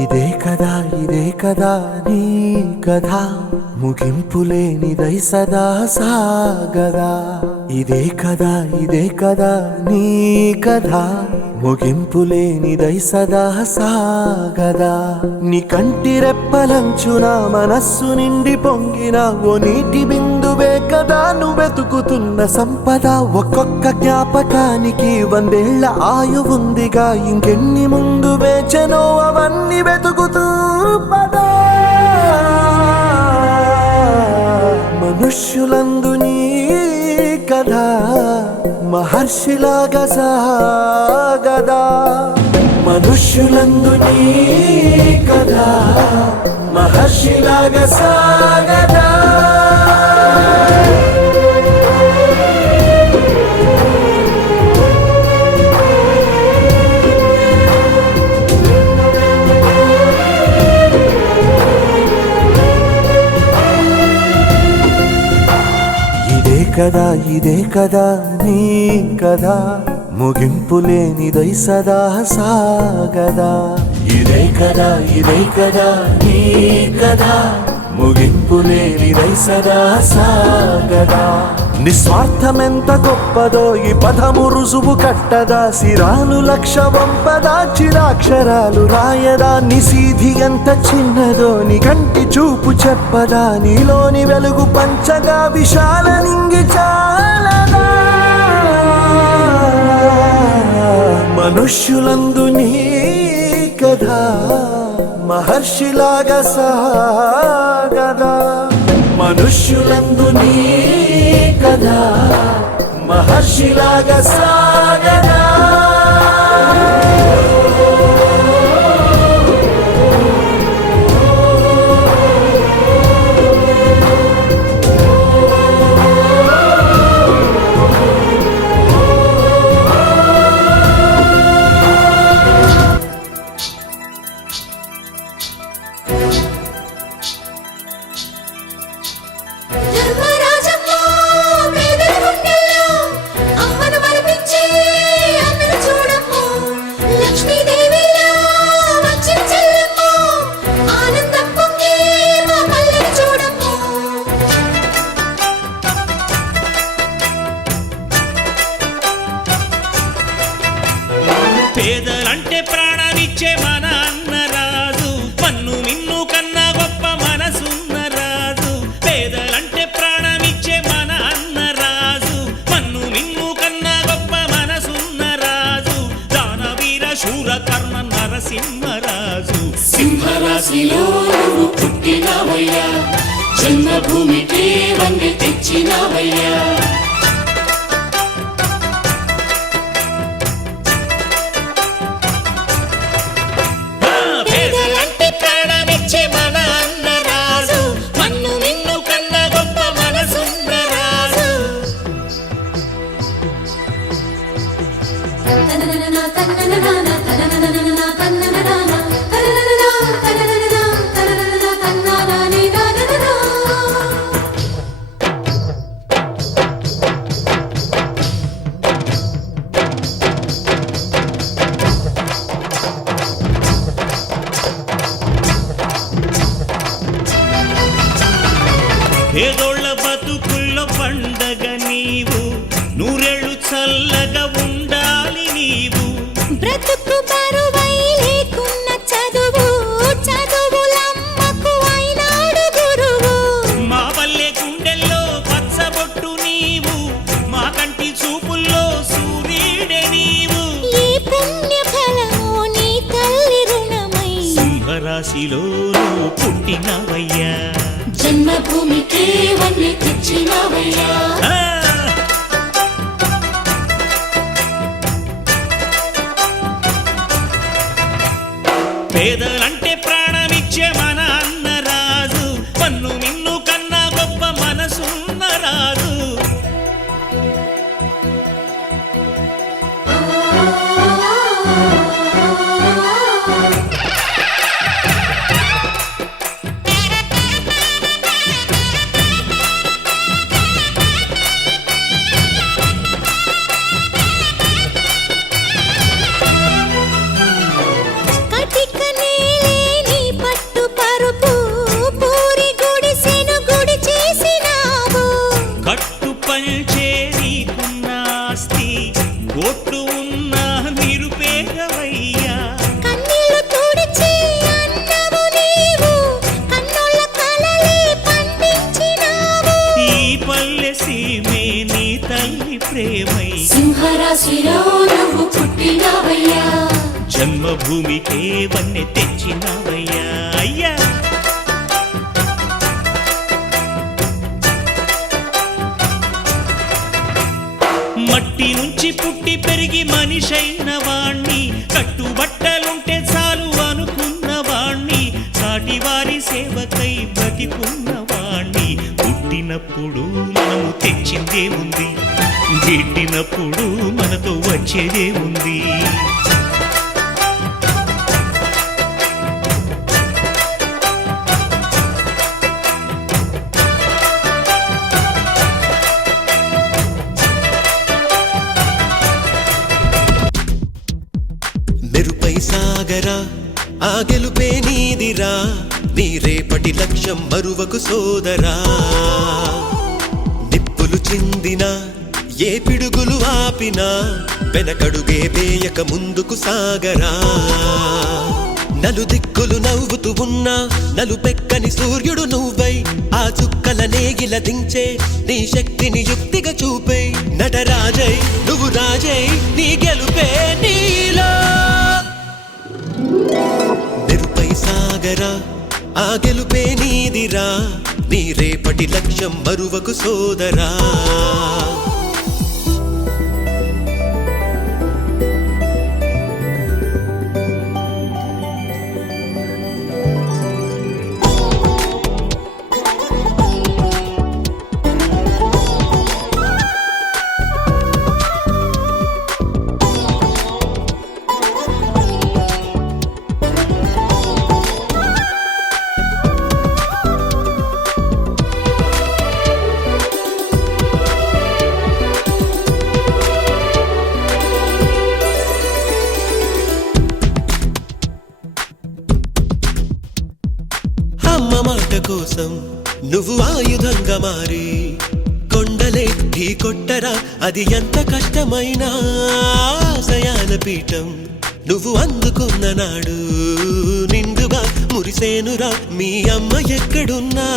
ఇదే కదా నీ కథ ముగింపులేనిదై సదా సాగదా ఇదే కదా నీ కథ ముగింపులేనిదై సదా సాగదా నీ కంటి రెప్పలంచున మనస్సు నిండి పొంగిన ఓ నీటి బిందువే కదా నువ్వెతుకుతున్న సంపద ఒక్కొక్క జ్ఞాపకానికి 100 ఏళ్ల ఆయువుందిగా ఇంకెన్ని ముందు వేచనో అవన్నీ వెతుకుతూ పదా మనుష్యులందు నీ కథ మహర్షిలాగా సాగదా మనుష్యులందు నీ కథ మహర్షిలాగా సాగదా ఇదే కదా నీ కథ ముగింపులేనిదై సదా సాగదా ఇదే కదా నీ కథ ముగింపులేనిదై సదా సాగదా నిస్వార్థమెంత గొప్పదో ఈ పదము రుజువు కట్టదా సిరాలు లక్ష వంపదా చిరాక్షరాలు రాయదా నిసీధి ఎంత చిన్నదో నీ కంటి చూపు చెప్పదా నీలోని వెలుగు పంచగా విశాల నింగి చాలదా మనుష్యులందు నీ కథ మహర్షిలాగా సాగదా మనుష్యులందు నీ కథ మహర్షిలాగా సాగదా పేదలంటే ప్రాణమిచ్చే మన అన్నరాజు మన్ను మిన్ను కన్నా గొప్ప మనసున్న రాజు పేదలంటే ప్రాణమిచ్చే మన అన్నరాజు మన్ను మిన్ను కన్నా గొప్ప మనసున్న రాజు దానవీర శూర కర్ణ నరసింహరాజు సింహరాశిలో నువ్వు పుట్టినవయ్యా జన్మభూమికి వన్నె తెచ్చినవయ్యా పేదోళ్ళ బతుకుల్లో పండగ నీవు నూరేళ్ళు చల్లగా ఉండాలి నీవు బ్రతుకు బరువై లేకున్న చదువులమ్మకు అయినాడు గురువు మా పల్లె గుండెల్లో పచ్చబొట్టు నీవు మా కంటి చూపుల్లో సూర్యుడే నీవు ఈ పుణ్య ఫలము నీ తల్లి రుణమై సింహరాశిలో పుట్టినవయ్యా జన్మభూమికి వన్నె తెచ్చినవయ్యా పేదలంటే ప్రాణమిచ్చే మన అన్నరాజు పన్ను మిన్ను కన్నా గొప్ప మనసున్న రాజు కటిక నేలే జన్మభూమికే వన్నె తెచ్చినవయ్యా అయ్యా. మట్టి నుంచి పుట్టి పెరిగి మనిషైన వాణ్ణి, కట్టుబట్టలుంటే చాలు అనుకున్న వాణ్ణి, సాటివారి సేవకై బ్రతికున్న వాణ్ణి. పుట్టినప్పుడు మనము తెచ్చిందే ఉంది, గిట్టినప్పుడు మనతో వచ్చేదే ఉంది. మెరుపై సాగరా ఆ గెలుపే నీదిరా, నీ రేపటి లక్ష్యం మరువకు సోదరా. నిప్పులు చిందినా ఏ పిడుగులు ఆపినా, వెనకడుగే వేయక ముందుకు సాగరా. నలుదిక్కులు నవ్వుతూ ఉన్నా నలుపెక్కని సూర్యుడు నువ్వై, ఆ చుక్కల నేగిల దించే నీ శక్తిని యుక్తిగా చూపై. నటరాజై నువ్వు రాజై, నీ గెలుపే నీలో. మెరుపై సాగరా ఆ గెలుపే నీదిరా, నీ రేపటి లక్ష్యం మరువకు సోదరా. అమ్మ మాట కోసం నువ్వు ఆయుధంగా మారి, కొండలే ఢీ కొట్టరా అది ఎంత కష్టమైనా. ఆశయాల పీఠం నువ్వు అందుకున్న నాడు, నిండుగా మురిసేనురా మీ అమ్మ ఎక్కడున్నా.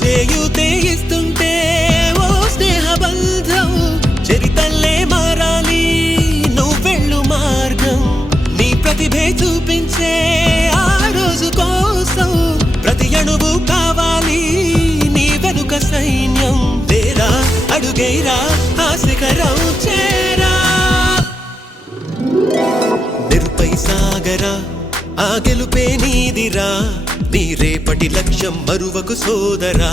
చేయూతే ఇస్తుంటే ఓ స్నేహ బంధం, చరితల్లే మారాలి నువ్వెళ్ళు మార్గం. నీ ప్రతిభే చూపించే ఆ రోజు కోసం, ప్రతి అణువు కావాలి నీ వెనుక సైన్యం. లేరా అడుగైరా ఆ శిఖరం చేరా. మెరుపై సాగరా ఆ గెలుపే నీదిరా, నీ రేపటి లక్ష్యం మరువకు సోదరా.